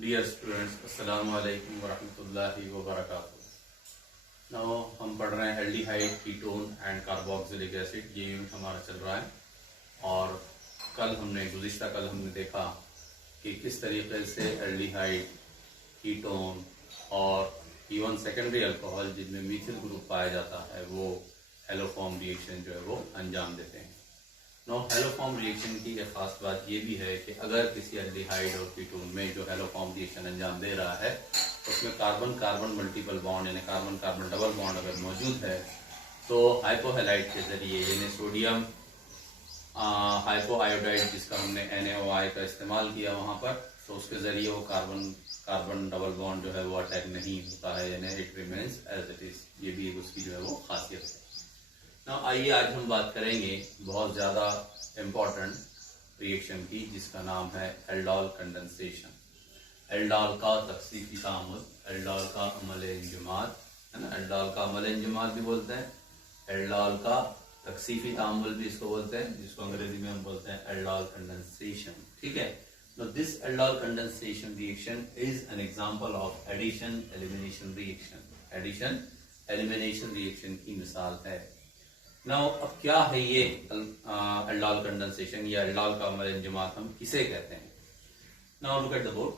Dear students, अस्सलाम वालेकुम वरहमतुल्लाहि वबरकातुहू। नाउ हम पढ़ रहे हैं aldehyde, ketone and carboxylic acid. ये यूनिट हमारा चल रहा है और गुज़िश्ता कल हमने देखा कि किस तरीके से एल्डिहाइड, कीटोन और इवन सेकेंडरी अल्कोहल जिनमें मीथिल ग्रुप पाया जाता है वो हेलोफॉर्म रिएक्शन जो है वो अंजाम देते हैं। नो हेलोफॉर्म रिएक्शन की एक खास बात ये भी है कि अगर किसी एल्डिहाइड और कीटोन में जो हेलोफॉर्म रिएक्शन अंजाम दे रहा है उसमें कार्बन कार्बन मल्टीपल बॉन्ड यानी कार्बन कार्बन डबल बॉन्ड अगर मौजूद है तो हाइपोहेलाइड के जरिए यानी सोडियम हाइपोआयोडाइड जिसका हमने NaOI का इस्तेमाल किया वहां पर, तो उसके जरिए वो कार्बन कार्बन डबल बॉन्ड जो है वो अटैक नहीं होता है यानी it remains as it is. ये भी उसकी जो है वो खासियत है। ना आइए आज हम बात करेंगे बहुत ज़्यादा इम्पोर्टेंट रिएक्शन की जिसका नाम है एल्डोल कंडेंसेशन। एल्डोल का तकसीफी तामुल, एल्डोल का अमल इंजमात, है ना। एल्डोल का अमल इंजमात भी बोलते हैं, एल्डोल का तकसीफी तामुल भी इसको बोलते हैं, जिसको अंग्रेजी में हम बोलते हैं एल्डोल कंडेंसेशन। ठीक है। Now this aldol condensation reaction is an example of addition elimination reaction। addition elimination reaction की मिसाल है। Now अब क्या है ये एल्डोल कंडेंसेशन या एल्डोल का अमल इंजमात हम किसे कहते हैं? Now look at the board।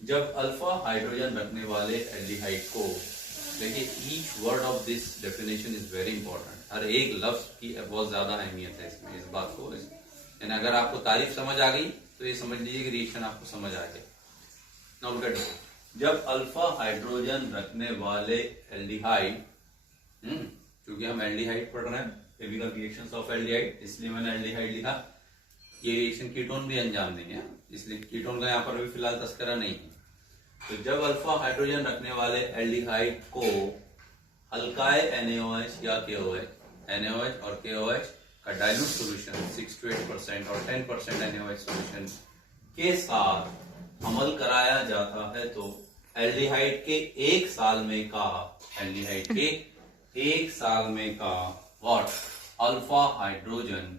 जब अल्फा हाइड्रोजन रखने वाले एल्डिहाइड को, देखिए each word of this definition is very important. हर एक लफ्ज की बहुत ज्यादा अहमियत है इसमें, इस बात को यानी अगर आपको तारीफ समझ आ गई तो ये समझ लीजिए कि रिएक्शन आपको समझ आ गया। Now look at it. जब अल्फा हाइड्रोजन रखने वाले एल्डिहाइड, क्योंकि हम एल्डिहाइड पढ़ रहे हैं, केमिकल रिएक्शंस ऑफ एल्डिहाइड, इसलिए मैंने एल्डिहाइड लिखा। ये रिएक्शन कीटोन भी अंजाम देंगे, इसलिए कीटोन का यहाँ पर अभी फिलहाल तस्करा नहीं है। तो जब अल्फा हाइड्रोजन रखने वाले एल्डिहाइड को हल्काए NaOH या KOH, NaOH और KOH का डाइल्यूट सोल्यूशन 6 to 8% और 10% NaOH सोल्यूशन के साथ अमल कराया जाता है तो एल्डिहाइड के एक साल में का व्हाट अल्फा हाइड्रोजन,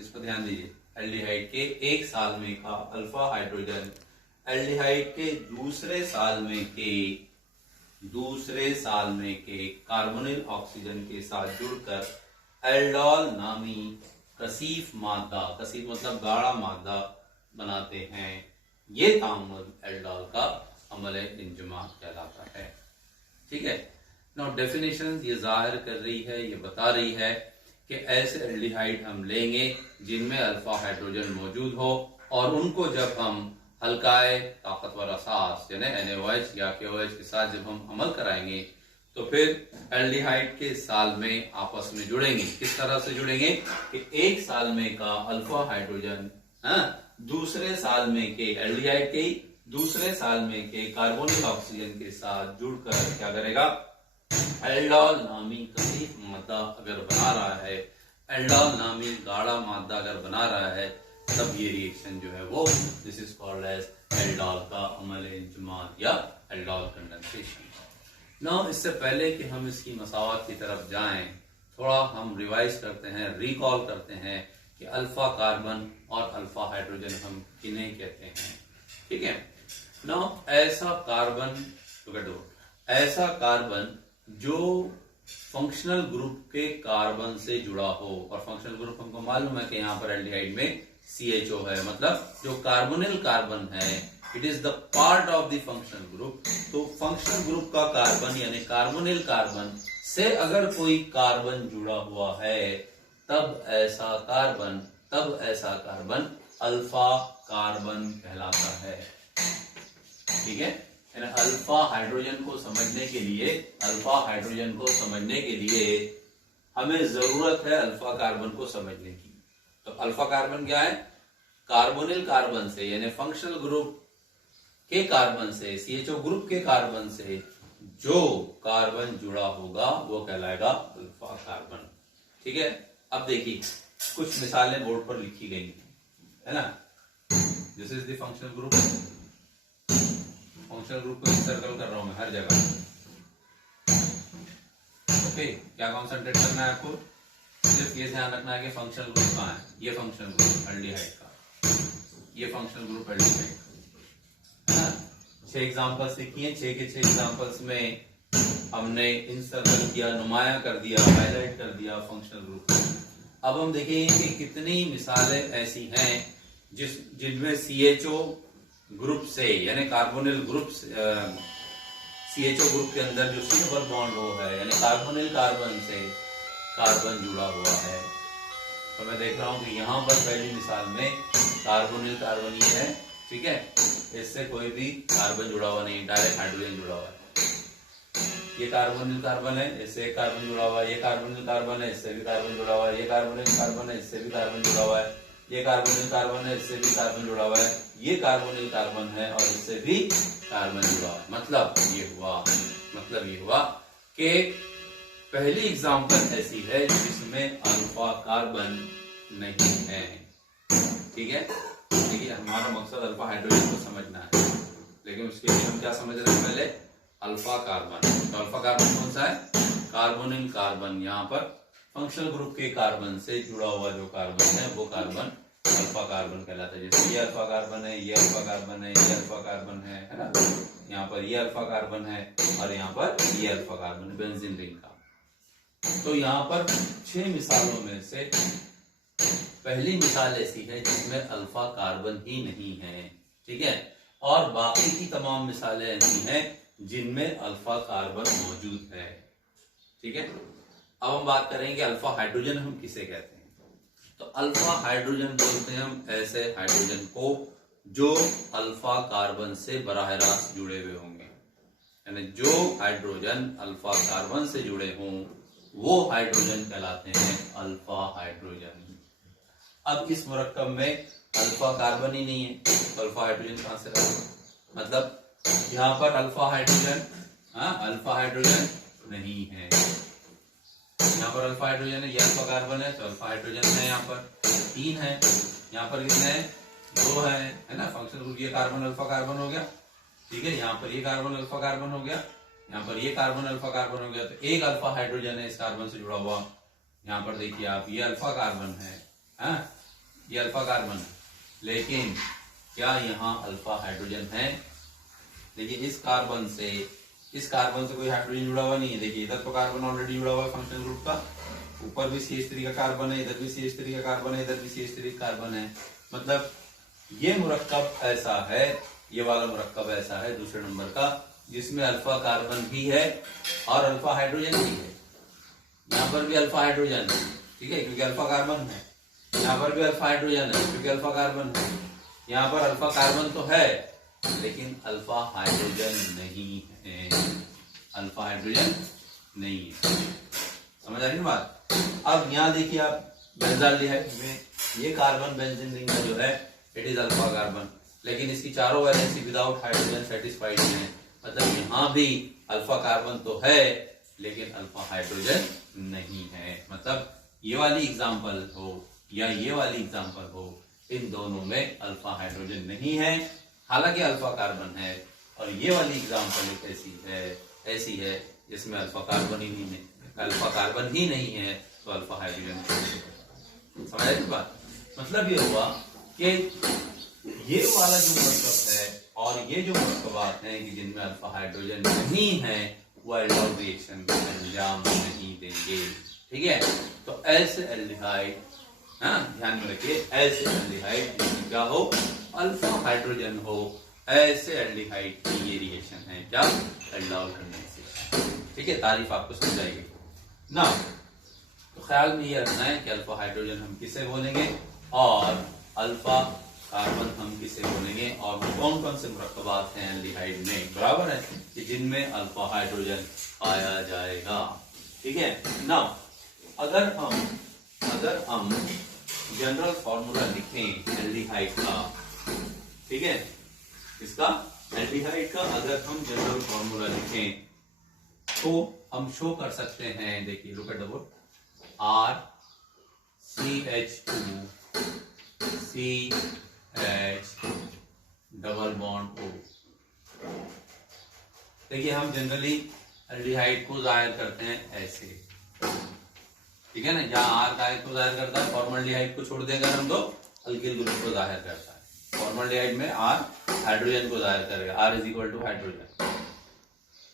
इस पर ध्यान दीजिए, एल्डिहाइड के एक साल में का अल्फा हाइड्रोजन एल्डिहाइड के दूसरे साल में के कार्बोनिल ऑक्सीजन के साथ जुड़कर एल्डोल नामी कसीफ मादा, कसीफ मतलब गाढ़ा मादा बनाते हैं। ये तामुल एल्डोल का अमल इंजमात कहलाता है। ठीक है। नाउ डेफिनेशन ये जाहिर कर रही है, ये बता रही है कि ऐसे एल्डिहाइड हम लेंगे जिनमें अल्फा हाइड्रोजन मौजूद हो और उनको जब हम हल्काए ताकतवर असास यानी NaOH या KOH के साथ जब हम अमल कराएंगे तो फिर एल्डिहाइड के साल में आपस में जुड़ेंगे। किस तरह से जुड़ेंगे कि एक साल में का अल्फा हाइड्रोजन दूसरे साल में के एल्डिहाइड के दूसरे साल में के कार्बोनिल ऑक्सीजन के साथ जुड़कर क्या करेगा, एल्डोल नामी कसीफ मादा अगर बना रहा है, एल्डोल नामी गाढ़ा मादा अगर बना रहा है, तब ये रिएक्शन जो है वो this is called as aldol का अमल इंजमात या एल्डोल कंडेंसेशन। नाउ इससे पहले कि हम इसकी मसावत की तरफ जाएं, थोड़ा हम रिवाइज करते हैं, रिकॉल करते हैं कि अल्फा कार्बन और अल्फा हाइड्रोजन हम किन्हें कहते हैं। ठीक है। नाउ ऐसा कार्बन जो फंक्शनल ग्रुप के कार्बन से जुड़ा हो, और फंक्शनल ग्रुप हमको मालूम है कि यहाँ पर एल्डिहाइड में CHO है, मतलब जो कार्बोनिल कार्बन है it is the part of the functional group. तो फंक्शनल ग्रुप का कार्बन यानी कार्बोनिल कार्बन से अगर कोई कार्बन जुड़ा हुआ है तब ऐसा कार्बन अल्फा कार्बन कहलाता है। ठीक है। यानी अल्फा हाइड्रोजन को समझने के लिए हमें जरूरत है अल्फा कार्बन को समझने की। तो अल्फा कार्बन क्या है? कार्बोनिल कार्बन से यानी फंक्शनल ग्रुप के कार्बन से, CHO ग्रुप के कार्बन से जो कार्बन जुड़ा होगा वो कहलाएगा अल्फा कार्बन। ठीक है। अब देखिए कुछ मिसालें बोर्ड पर लिखी गई है ना। This is the functional group को सर्कल कर रहा हूं मैं हर जगह। ओके, क्या कॉन्सेंट्रेट करना है आपको? सिर्फ ये ध्यान रखना है कि फंक्शनल ग्रुप कहाँ है। ये फंक्शनल ग्रुप एल्डिहाइड का, ये फंक्शनल ग्रुप एल्डिहाइड का, 6 एग्जाम्पल्स लिखी हैं। 6 के 6 एग्जाम्पल्स में हमने इंसर्कल किया, नुमाया कर दिया, हाईलाइट कर दिया फंक्शनल ग्रुप। अब हम देखेंगे कि कितनी मिसालें ऐसी हैं जिनमें CHO ग्रुप से यानी कार्बोनिल ग्रुप CHO ग्रुप के अंदर जो C डबल बॉन्ड हो है यानी कार्बोनिल कार्बन से कार्बन जुड़ा हुआ है। तो मैं देख रहा हूं कि यहाँ पर पहली मिसाल में कार्बोनिल कार्बन ये है, ठीक है, इससे कोई भी कार्बन जुड़ा हुआ नहीं, डायरेक्ट हाइड्रोजन जुड़ा हुआ है। ये कार्बोनिल कार्बन है, इससे एक कार्बन जुड़ा हुआ है, ये कार्बोनिल कार्बन है, इससे भी कार्बन जुड़ा हुआ है, ये कार्बोनिल कार्बन है, इससे भी कार्बन जुड़ा हुआ है, ये कार्बोनिल कार्बन है, इससे भी कार्बन जुड़ा हुआ है, ये कार्बोनिल कार्बन है और इससे भी कार्बन जुड़ा हुआ है। मतलब ये हुआ कि पहली एग्जांपल ऐसी है जिसमें अल्फा कार्बन नहीं है, ठीक है। देखिए हमारा मकसद अल्फा हाइड्रोजन को समझना है, लेकिन उसके लिए हम क्या समझ रहे हैं पहले अल्फा कार्बन। तो अल्फा कार्बन कौन सा है? Carbonyl carbon. यहाँ पर फंक्शनल ग्रुप के कार्बन से जुड़ा हुआ जो कार्बन है वो कार्बन अल्फा कार्बन कहलाता है। जैसे ये अल्फा कार्बन है, ये अल्फा कार्बन है, ये अल्फा कार्बन है ना, यहाँ पर ये अल्फा कार्बन है और यहाँ पर ये अल्फा कार्बन है बेंजीन रिंग का। तो यहाँ पर 6 मिसालों में से पहली मिसाल ऐसी है जिसमें अल्फा कार्बन ही नहीं है, ठीक है, और बाकी की तमाम मिसालें ऐसी हैं जिनमें अल्फा कार्बन मौजूद है, ठीक है। अब हम बात करेंगे अल्फा हाइड्रोजन हम किसे कहते हैं। तो अल्फा हाइड्रोजन बोलते हैं हम ऐसे हाइड्रोजन को जो अल्फा कार्बन से बराह रास्त जुड़े हुए होंगे, यानी जो हाइड्रोजन अल्फा कार्बन से जुड़े हों वो हाइड्रोजन कहलाते हैं अल्फा हाइड्रोजन। अब इस मुरक्कब में अल्फा कार्बन ही नहीं है तो अल्फा हाइड्रोजन कहां से रहा? मतलब यहाँ पर अल्फा हाइड्रोजन नहीं है, यहाँ पर अल्फा हाइड्रोजन है, ये अल्फा कार्बन है तो अल्फा हाइड्रोजन है। यहाँ पर 3 है, यहाँ पर कितने हैं? 2 है ना। फंक्शनल ग्रुप ये कार्बन अल्फा कार्बन हो गया, ठीक है। यहाँ पर ये कार्बन अल्फा कार्बन हो गया, यहाँ पर ये कार्बन अल्फा कार्बन हो गया, तो एक अल्फा हाइड्रोजन है इस कार्बन से जुड़ा हुआ। यहाँ पर देखिए आप, ये अल्फा कार्बन है, ये अल्फा कार्बन है, लेकिन क्या यहाँ अल्फा हाइड्रोजन है? देखिए इस कार्बन से कोई हाइड्रोजन जुड़ा हुआ नहीं है। देखिए इधर तो कार्बन ऑलरेडी जुड़ा हुआ है फंक्शनल ग्रुप का, ऊपर भी CH3 का कार्बन है, इधर भी CH3 का कार्बन है, इधर भी CH3 का कार्बन है। मतलब ये मुरक्कब ऐसा है, ये वाला मुरक्कब ऐसा है दूसरे नंबर का जिसमें अल्फा कार्बन भी है और अल्फा हाइड्रोजन भी है। यहाँ पर भी अल्फा हाइड्रोजन है, ठीक है, क्योंकि अल्फा कार्बन है। यहाँ पर भी अल्फा हाइड्रोजन है क्योंकि अल्फा कार्बन है। यहाँ पर अल्फा कार्बन तो है लेकिन अल्फा हाइड्रोजन नहीं है, अल्फा हाइड्रोजन नहीं है। समझ आ रही ना बात? अब यहाँ देखिए आप बेंजाल्डिहाइड में ये कार्बन बेंजीन रिंग का जो है इट इज अल्फा कार्बन, लेकिन इसकी चारों वैलेंसी विदाउट हाइड्रोजन सेटिस्फाइड है। मतलब यहाँ भी अल्फा कार्बन तो है लेकिन अल्फा हाइड्रोजन नहीं है। मतलब ये वाली एग्जांपल हो या ये वाली एग्जांपल हो, इन दोनों में अल्फा हाइड्रोजन नहीं है, हालांकि अल्फा कार्बन है। और ये वाली एग्जांपल एक ऐसी है जिसमें अल्फा कार्बन ही नहीं है, अल्फा कार्बन ही नहीं है तो अल्फा हाइड्रोजन। समझ आए बात? मतलब ये हुआ कि ये वाला जो मुरक्कब है और ये जो मुरक्कबात हैं कि जिनमें अल्फा हाइड्रोजन नहीं है वो एल्डिहाइड रिएक्शन को अंजाम नहीं देंगे, ठीक है। तो ऐसे एल्डिहाइड, ध्यान में रखिए, ऐसे एल्डिहाइड क्या हो, अल्फा हाइड्रोजन हो, ऐसे एल्डिहाइड की ये रिएक्शन है क्या, एल्डिहाइड कंडेंसेशन, ठीक है। तारीफ आपको समझाएगी ना। तो ख्याल में ये रखना है कि अल्फा हाइड्रोजन हम किसे बोलेंगे और अल्फा कार्बन हम किसे बोलेंगे और कौन कौन से मुरक्कबात हैं एल्डिहाइड में, बराबर है, कि जिनमें अल्फा हाइड्रोजन पाया जाएगा, ठीक है ना। अगर हम जनरल फॉर्मूला लिखें एल्डिहाइड का, ठीक है, इसका एल्डिहाइड का अगर हम जनरल फॉर्मूला लिखें तो हम शो कर सकते हैं। देखिए look at the board, RCH2 CH double bond O। देखिए हम जनरली एल्डिहाइड को जाहिर करते हैं ऐसे, ठीक है ना। जहां R का को जाहिर करता है, फॉर्मल्डिहाइड को छोड़ देगा हम तो अल्किल ग्रुप को जाहिर करता है। फॉर्मल्डिहाइड में R हाइड्रोजन को जाहिर करेगा, R is equal to hydrogen.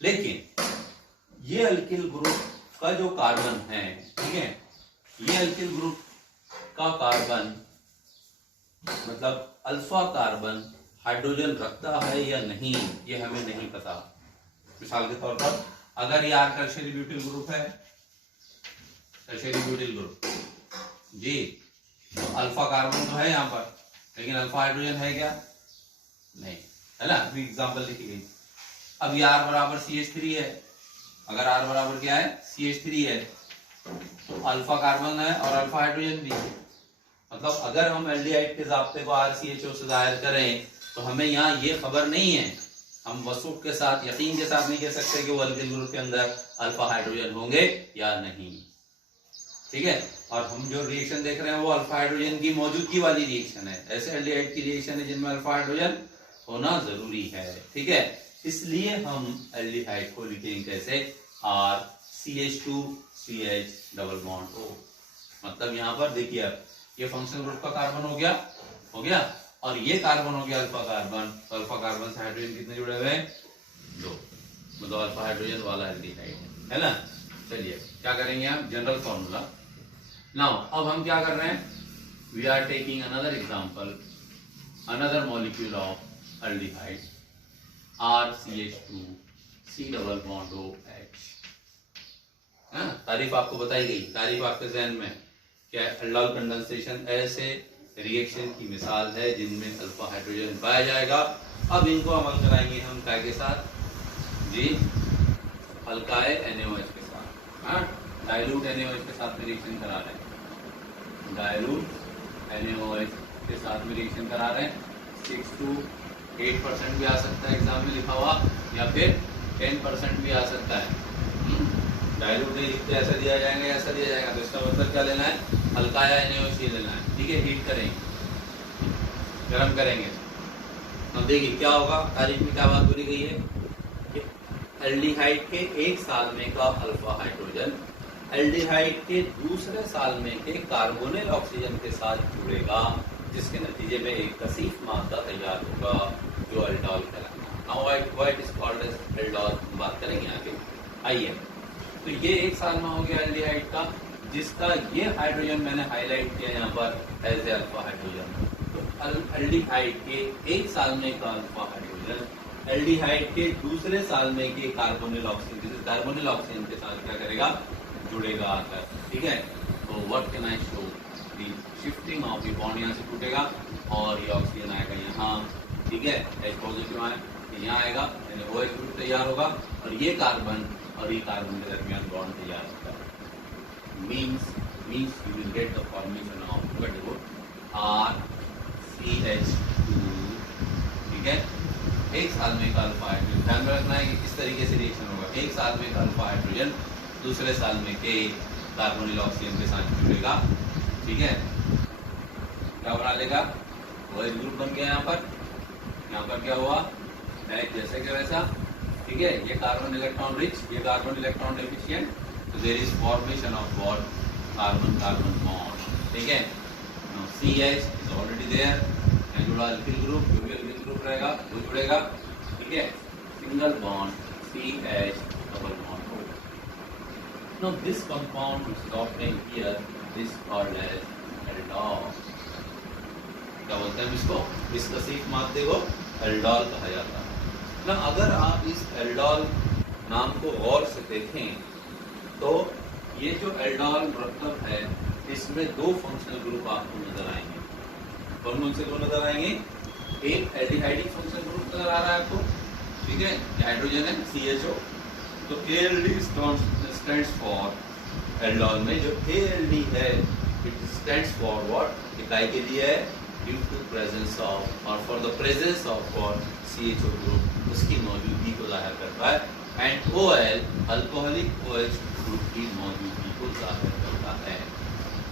लेकिन ये अल्किल ग्रुप का जो कार्बन है, ठीक है, ये अल्किल ग्रुप का कार्बन मतलब अल्फा कार्बन हाइड्रोजन रखता है या नहीं, ये हमें नहीं पता। मिसाल के तौर पर अगर ये R टर्शियरी ब्यूटिल ग्रुप है, टर्शियरी ब्यूटिल ग्रुप जी, तो अल्फा कार्बन तो है यहाँ पर, लेकिन अल्फा हाइड्रोजन है क्या? नहीं, है ना। अभी एग्जांपल लिखी गई। अब ये R बराबर CH3 है, अगर R बराबर क्या है? CH3 है, तो अल्फा कार्बन है और अल्फा हाइड्रोजन भी है। मतलब अगर हम एल्डिहाइड के जाब्ते को RCHO से जाहिर करें तो हमें यहाँ ये खबर नहीं है, हम वसूख के साथ यकीन के साथ नहीं कह सकते कि वो अल्किल ग्रुप के अंदर अल्फा हाइड्रोजन होंगे या नहीं, ठीक है। और हम जो रिएक्शन देख रहे हैं वो अल्फा हाइड्रोजन की मौजूदगी वाली रिएक्शन है। ऐसे एल्डिहाइड की रिएक्शन है जिनमें अल्फा हाइड्रोजन होना जरूरी है, ठीक है। इसलिए हम एल्डिहाइड को लिखेंगे कैसे? RCH2CH double bond O। मतलब यहाँ पर देखिए, अब ये फंक्शनल ग्रुप का कार्बन हो गया, और ये कार्बन हो गया अल्फा कार्बन। तो अल्फा कार्बन से हाइड्रोजन कितने जुड़े हुए हैं? 2, मतलब अल्फा हाइड्रोजन वाला एल्डिहाइड है ना। चलिए क्या करेंगे आप? General formula. नाउ अब हम क्या कर रहे हैं? We are taking another example, another molecule of aldehyde RCH2C double bond OH। तारीफ आपको बताई गई, तारीफ आपके जहन में क्या? एल्डोल कंडेंसेशन ऐसे रिएक्शन की मिसाल है जिनमें अल्फा हाइड्रोजन पाया जाएगा। अब इनको अमल कराएंगे हम क्या के साथ जी? हल्काए NaOH के साथ, डाइल्यूट NaOH के साथ में रिएक्शन करा रहे हैं, डाइल्यूट NaOH के साथ में रिएक्शन करा रहे हैं। 6 to 8% भी आ सकता है एग्जाम में लिखा हुआ, या फिर 10% भी आ सकता है। डाइल्यूट नहीं लिखते, ऐसा दिया जाएगा, ऐसा दिया जाएगा, तो इसका मतलब क्या लेना है? हल्काया NaOH लेना है, ठीक है। हीट करेंगे, गर्म करेंगे। अब देखिए क्या होगा, तारीफ में क्या बात बोली गई है कि एल्डिहाइड के 1 साल में का अल्फा हाइड्रोजन एल्डिहाइड के दूसरे साल में के कार्बोनिल ऑक्सीजन के साथ जुड़ेगा, जिसके नतीजे में एक कसीफ मादा तैयार होगा जो एल्डोल कहलाएगा। Now what is called as aldol, बात करेंगे आगे। आइए, तो ये 1 साल में हो गया एल्डिहाइड का, जिसका ये हाइड्रोजन मैंने हाईलाइट किया यहाँ पर एज ए अल्फा हाइड्रोजन। तो एल्डिहाइड के 1 साल में का अल्फा हाइड्रोजन एल्डिहाइड के दूसरे साल में के कार्बोनिल ऑक्सीजन, कार्बोनिल ऑक्सीजन के साथ क्या करेगा? जुड़ेगा आकर, ठीक है। तो what can I show? The shifting of the bond, यहाँ से टूटेगा और ये ऑक्सीजन आएगा यहाँ, ठीक है। H पॉजिटिव आए यहाँ आएगा, यानी OH ग्रुप तैयार होगा, और ये कार्बन और ये कार्बन के दरमियान बॉन्ड तैयार होगा। Means you will get the formation of RCH2, ठीक है। 1 साल में का अल्फा हाइड्रोजन, ध्यान में रखना है कि किस तरीके से रिएक्शन होगा। 1 साल में का अल्फा हाइड्रोजन दूसरे साल में के कार्बोनिल ऑक्सीजन के साथ जुड़ेगा, ठीक है। क्या बना लेगा? OH ग्रुप बन गया यहाँ पर क्या हुआ? जैसे कि वैसा, ठीक है। ये कार्बन इलेक्ट्रॉन रिच, ये कार्बन इलेक्ट्रॉन डेफिशिएंट, तो there is formation of what? Carbon carbon bond, ठीक है। CH इज ऑलरेडी देयर, यहाँ जुड़ा अल्किल ग्रुप, जो भी अल्किल ग्रुप रहेगा वो जुड़ेगा, ठीक है। Single bond CH double bond O। Now this compound which is obtained here is called as aldol. क्या बोलते हैं इसको? इस कसीफ मादे को एल्डोल कहा जाता है ना। अगर आप इस एल्डोल नाम को गौर से देखें तो ये जो एल्डोल मरकब है इसमें 2 फंक्शनल ग्रुप आपको नजर आएंगे। कौन से ग्रुप नजर आएंगे? एक एल्डिहाइडिक फंक्शनल ग्रुप नजर आ रहा है आपको, ठीक है, हाइड्रोजन है CHO। तो ALD स्टैंड्स फॉर एल्डोल में जो ALD है इट स्टैंड्स फॉर व्हाट? इकाई के लिए है ड्यू टू प्रेजेंस ऑफ, और for the presence of what? CHO group, उसकी मौजूदगी को जाहिर करता है। And OL alcoholic OH group की मौजूदगी को जाहिर करता है।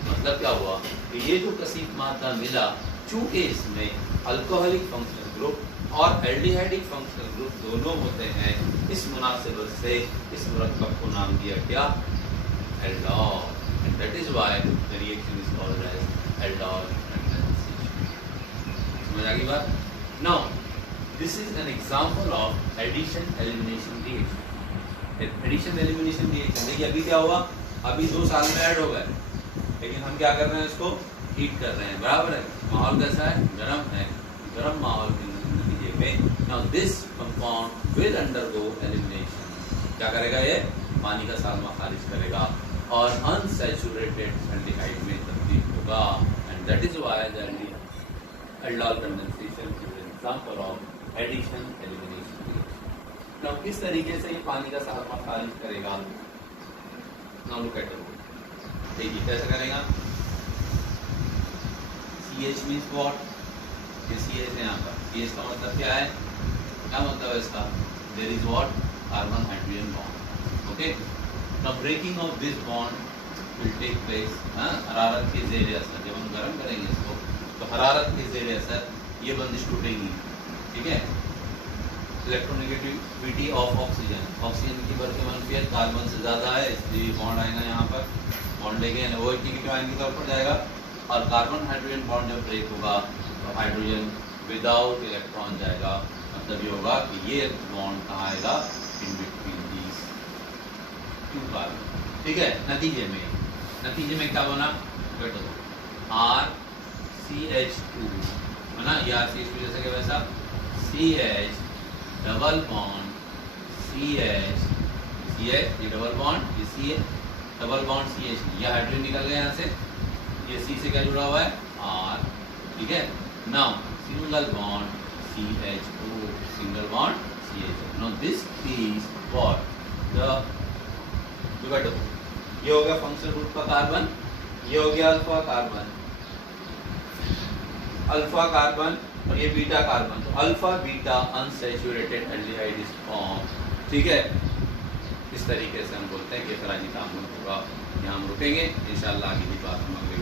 मतलब क्या हुआ कि ये जो कसीफ मादा मिला, चूंकि इसमें अल्कोहलिक फंक्शनल ग्रुप और एल्डिहाइडिक फंक्शनल ग्रुप दोनों होते हैं, इस मुनासिबत से इस मरकब को नाम दिया क्या? Aldol. And that is why the reaction is called as aldol condensation. समझ आ गई बात? Now this is an example of addition elimination reaction. Addition elimination reaction देखिए अभी क्या हुआ, अभी 2 साल में ऐड हो गए, लेकिन हम क्या कर रहे हैं, इसको हीट कर रहे हैं, बराबर है। माहौल कैसा है, गर्म है, गर्म माहौल के नतीजे में now this compound will undergo elimination. क्या करेगा, ये पानी का साल्मा खारिज करेगा और अनसैचुरेटेड एल्डिहाइड में तब्दील होगा, and that is why the aldehyde condensation is an example of addition elimination reaction. Now किस तरीके से ये पानी का साल्मा खारिज करेगा, नाउ लुक एट इट। देखिए कैसे करेगा, CH मीन्स व्हाट, ये CH है यहाँ पर, CH का मतलब क्या है, क्या मतलब है इसका, there is what, carbon hydrogen bond, okay. Now breaking of this bond will take place, हरारत के ज़ेर असर, जब हम गर्म करेंगे इसको तो हरारत के ज़ेर असर ये बंदिश टूटेगी, ठीक है। इलेक्ट्रोनेगेटिविटी ऑफ ऑक्सीजन, ऑक्सीजन की बल्कि मनफियत कार्बन से ज़्यादा है, इसलिए बॉन्ड आएगा यहाँ पर, बॉन्ड लेके वो नेगेटिव आयन की तरफ जाएगा, और कार्बन हाइड्रोजन बॉन्ड जब ब्रेक होगा तो हाइड्रोजन विदाउट इलेक्ट्रॉन जाएगा, मतलब ये होगा कि ये बॉन्ड कहाँ आएगा, in between these two carbon, ठीक है। नतीजे में क्या बना, बेटो RCH2 है ना, ये RCH2 जैसे कि वैसा CH डबल बॉन्ड CH, ये डबल बॉन्ड, ये CH डबल बॉन्ड CH, ये हाइड्रोजन निकल गया यहाँ से, ये C से क्या जुड़ा हुआ है, R, ठीक है। Now single bond CHO, single bond CHO। Now this is what the, देखो ये हो गया फंक्शनल ग्रुप का कार्बन, ये हो गया अल्फा कार्बन, और ये बीटा कार्बन, तो alpha beta unsaturated aldehyde is form, ठीक है। इस तरीके से हम बोलते हैं कि फलानी काम होगा। यहाँ हम रुकेंगे, इंशाल्लाह आगे की बात हम अगले